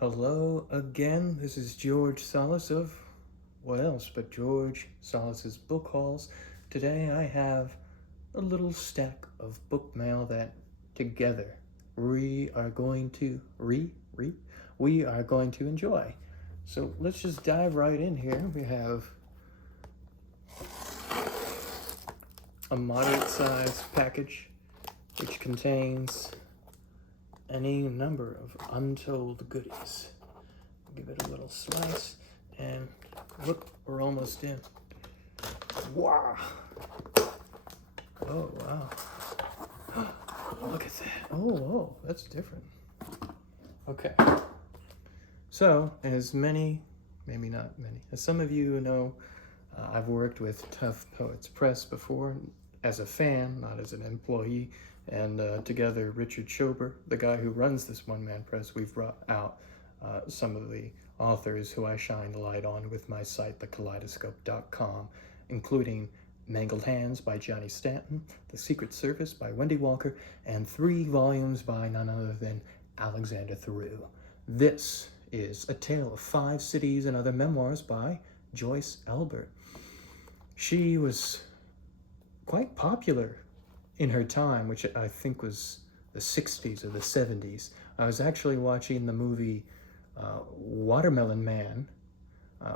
Hello again, this is George Salis of what else but George Salis's Book Hauls. Today I have a little stack of book mail that together we are going to enjoy. So let's just dive right in here. We have a moderate sized package which contains any number of untold goodies. Give it a little slice, and look, we're almost in. Wow! Oh, wow. Look at that. Oh, that's different. Okay. So, as many, maybe not many, as some of you know, I've worked with Tough Poets Press before as a fan, not as an employee. And together, Richard Schober, the guy who runs this one-man press, we've brought out some of the authors who I shine the light on with my site, thekaleidoscope.com, including Mangled Hands by Johnny Stanton, The Secret Service by Wendy Walker, and 3 volumes by none other than Alexander Theroux. This is A Tale of 5 Cities and Other Memoirs by Joyce Elbert. She was quite popular in her time, which I think was the 60s or the 70s. I was actually watching the movie Watermelon Man,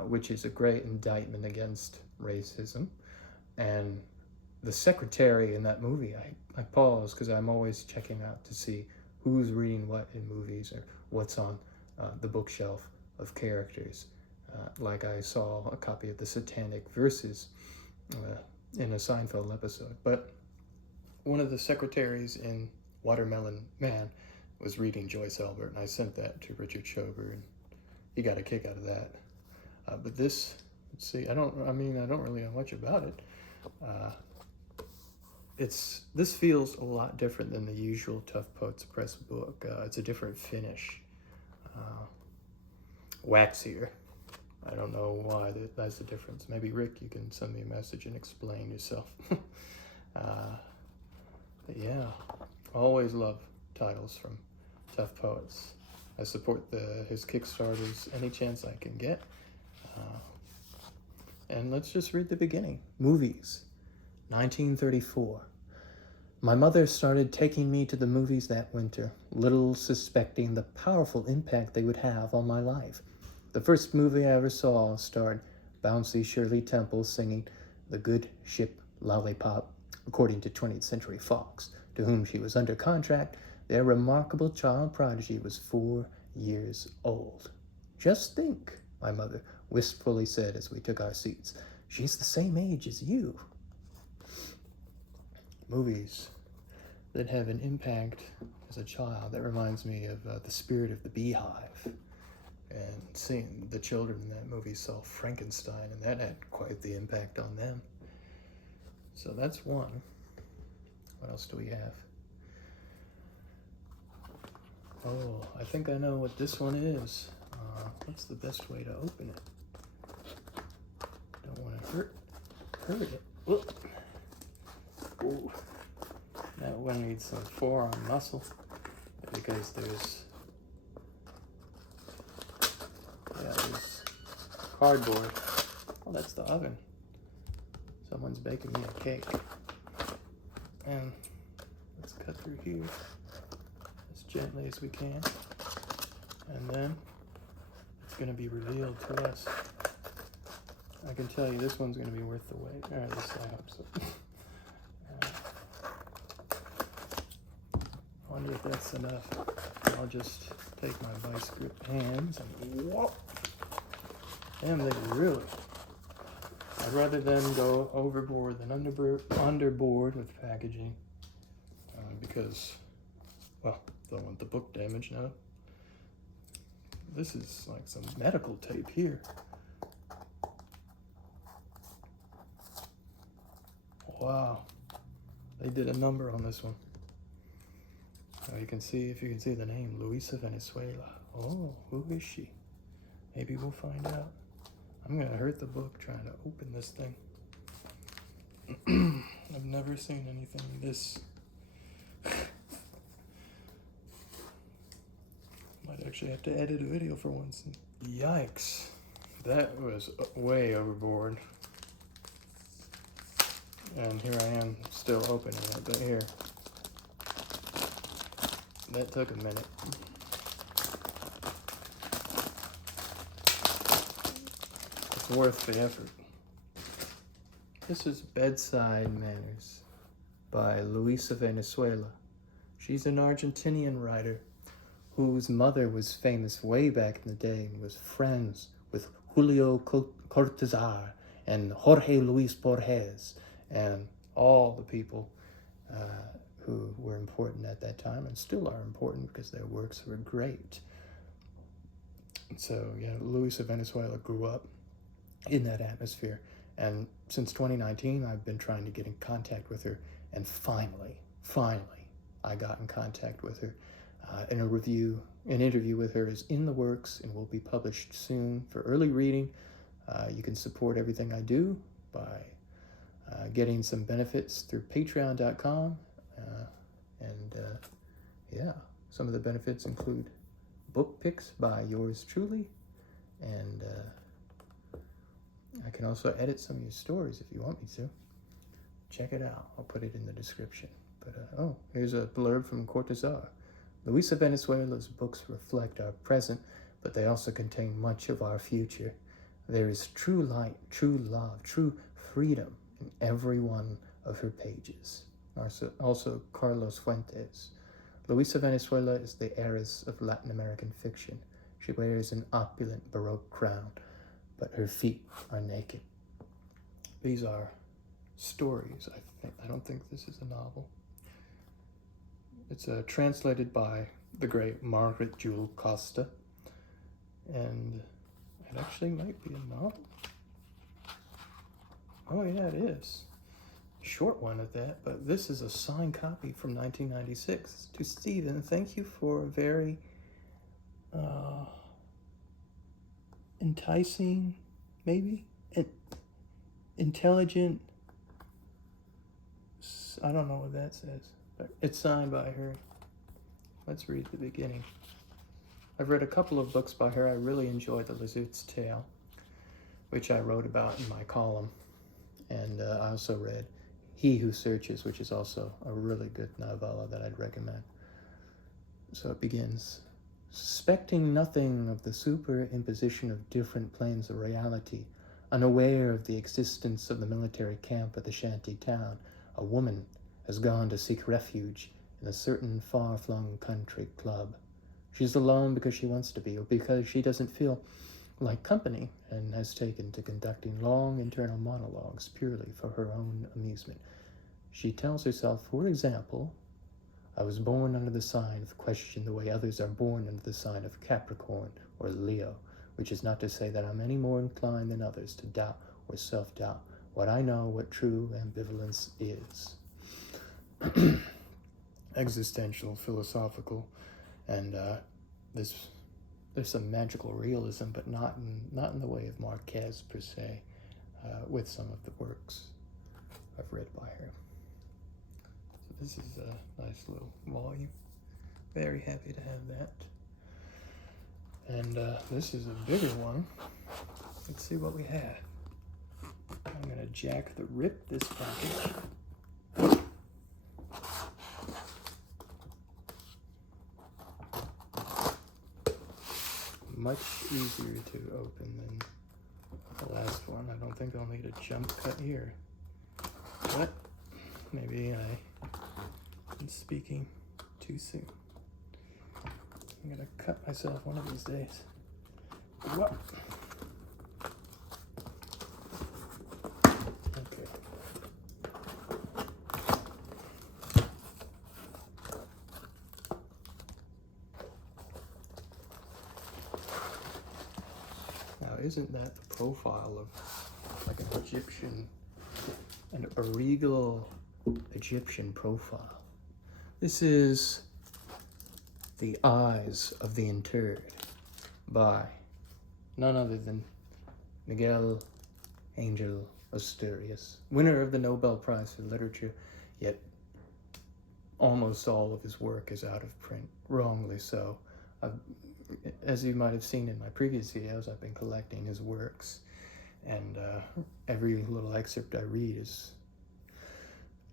which is a great indictment against racism. And the secretary in that movie, I paused because I'm always checking out to see who's reading what in movies or what's on the bookshelf of characters. Like I saw a copy of The Satanic Verses in a Seinfeld episode. But one of the secretaries in Watermelon Man was reading Joyce Elbert, and I sent that to Richard Schober, and he got a kick out of that. But this, let's see, I don't really know much about it. This feels a lot different than the usual Tough Poets Press book. It's a different finish, waxier. I don't know why that's the difference. Maybe Rick, you can send me a message and explain yourself. But yeah, always love titles from Tough Poets. I support his Kickstarters any chance I can get. And let's just read the beginning. Movies, 1934. My mother started taking me to the movies that winter, little suspecting the powerful impact they would have on my life. The first movie I ever saw starred bouncy Shirley Temple singing The Good Ship Lollipop. According to 20th Century Fox, to whom she was under contract, their remarkable child prodigy was 4 years old. Just think, my mother wistfully said as we took our seats. She's the same age as you. Movies that have an impact as a child. That reminds me of The Spirit of the Beehive. And seeing the children in that movie saw Frankenstein, and that had quite the impact on them. So that's one. What else do we have? Oh, I think I know what this one is. What's the best way to open it? Don't want to hurt it. Whoop. Ooh. That one needs some forearm muscle because there's cardboard. Oh, that's the oven. Someone's baking me a cake. And let's cut through here as gently as we can. And then it's going to be revealed to us. I can tell you this one's going to be worth the wait. Or at least I hope so. I wonder if that's enough. I'll just take my vice grip hands and whoop. Damn, they really. I'd rather them go overboard than underboard with packaging because, well, don't want the book damage now. This is like some medical tape here. Wow, they did a number on this one. Now you can see, if you can see the name, Luisa Venezuela. Oh, who is she? Maybe we'll find out. I'm gonna hurt the book trying to open this thing. I've never seen anything this actually have to edit a video for once. Yikes. That was way overboard. And here I am still opening it, but here. That took a minute. It's worth the effort. This is Bedside Manners by Luisa Venezuela. She's an Argentinian writer whose mother was famous way back in the day and was friends with Julio Cortázar and Jorge Luis Borges and all the people who were important at that time and still are important because their works were great. So yeah, Luisa Venezuela grew up in that atmosphere, and since 2019 I've been trying to get in contact with her, and finally I got in contact with her. An interview with her is in the works and will be published soon for early reading. You can support everything I do by getting some benefits through patreon.com. Yeah, some of the benefits include book picks by yours truly, and I can also edit some of your stories if you want me to. Check it out. I'll put it in the description. But here's a blurb from Cortázar. Luisa Venezuela's books reflect our present, but they also contain much of our future. There is true light, true love, true freedom in every one of her pages. Also Carlos Fuentes. Luisa Venezuela is the heiress of Latin American fiction. She wears an opulent Baroque crown, but her feet are naked. These are stories, I think. I don't think this is a novel. It's translated by the great Margaret Jewel Costa, and it actually might be a novel. Oh yeah, it is. Short one at that, but this is a signed copy from 1996. To Stephen, thank you for a very enticing, maybe, intelligent, I don't know what that says, but it's signed by her. Let's read the beginning. I've read a couple of books by her. I really enjoyed The Lizard's Tale, which I wrote about in my column, and I also read He Who Searches, which is also a really good novella that I'd recommend. So it begins. Suspecting nothing of the superimposition of different planes of reality, unaware of the existence of the military camp at the shanty town, a woman has gone to seek refuge in a certain far-flung country club. She's alone because she wants to be, or because she doesn't feel like company, and has taken to conducting long internal monologues purely for her own amusement. She tells herself, for example, I was born under the sign of question the way others are born under the sign of Capricorn or Leo, which is not to say that I'm any more inclined than others to doubt or self-doubt what I know what true ambivalence is. Existential, philosophical, and there's some magical realism, but not in the way of Marquez per se, with some of the works I've read by her. So this is a nice little volume. Very happy to have that. And this is a bigger one. Let's see what we have. I'm gonna rip this package. Much easier to open than the last one. I don't think I'll need a jump cut here, but maybe I'm speaking too soon. I'm gonna cut myself one of these days. Whoa. Okay. Now, isn't that the profile of like a regal Egyptian profile? This is The Eyes of the Interred by none other than Miguel Angel Asturias, winner of the Nobel Prize for Literature, yet almost all of his work is out of print, wrongly so. as you might have seen in my previous videos, I've been collecting his works, and every little excerpt I read is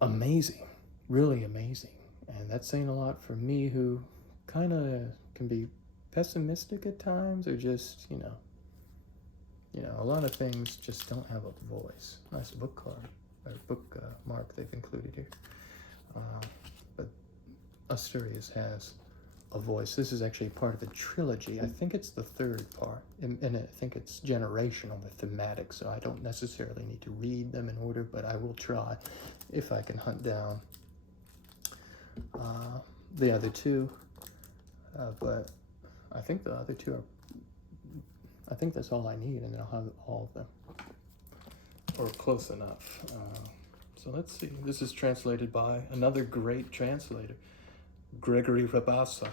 amazing, really amazing. And that's saying a lot for me, who kind of can be pessimistic at times, or just, a lot of things just don't have a voice. Nice book card, or book mark they've included here. But Asturias has a voice. This is actually part of a trilogy. I think it's the third part, and I think it's generational or thematic, so I don't necessarily need to read them in order, but I will try if I can hunt down the other two. But I think the other two I think that's all I need, and I'll have all of them, or close enough. So let's see. This is translated by another great translator, Gregory Rabassa.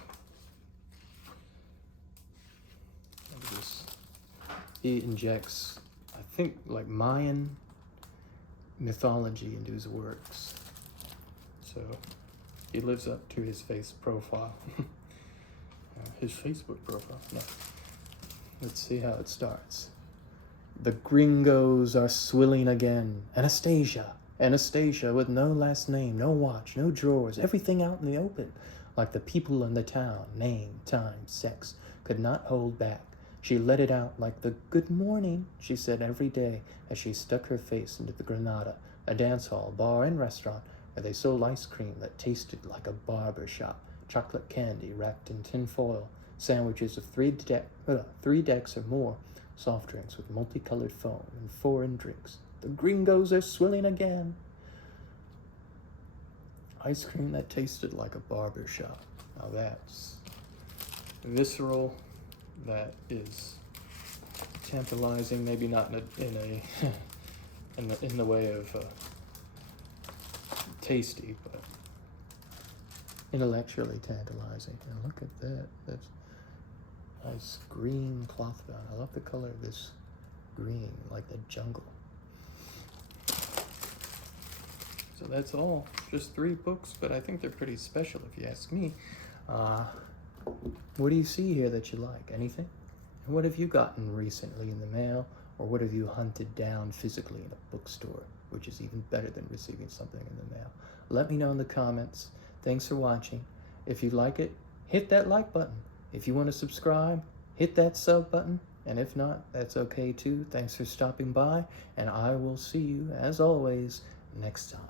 He injects, I think, like Mayan mythology into his works. So he lives up to his face profile. His Facebook profile. No. Let's see how it starts. The gringos are swilling again. Anastasia. Anastasia with no last name, no watch, no drawers, everything out in the open. Like the people in the town, name, time, sex, could not hold back. She let it out like the good morning she said every day as she stuck her face into the Granada, a dance hall, bar, and restaurant where they sold ice cream that tasted like a barber shop, chocolate candy wrapped in tin foil, sandwiches of three decks or more, soft drinks with multicolored foam, and foreign drinks. The gringos are swilling again. Ice cream that tasted like a barber shop. Now that's visceral. That is tantalizing. Maybe not in the way of tasty, but intellectually tantalizing. Now look at that. That's nice green cloth bound. I love the color of this green, like the jungle. So that's all. Just 3 books, but I think they're pretty special if you ask me. What do you see here that you like? Anything? And what have you gotten recently in the mail? Or what have you hunted down physically in a bookstore, which is even better than receiving something in the mail? Let me know in the comments. Thanks for watching. If you like it, hit that like button. If you want to subscribe, hit that sub button. And if not, that's okay too. Thanks for stopping by, and I will see you, as always, next time.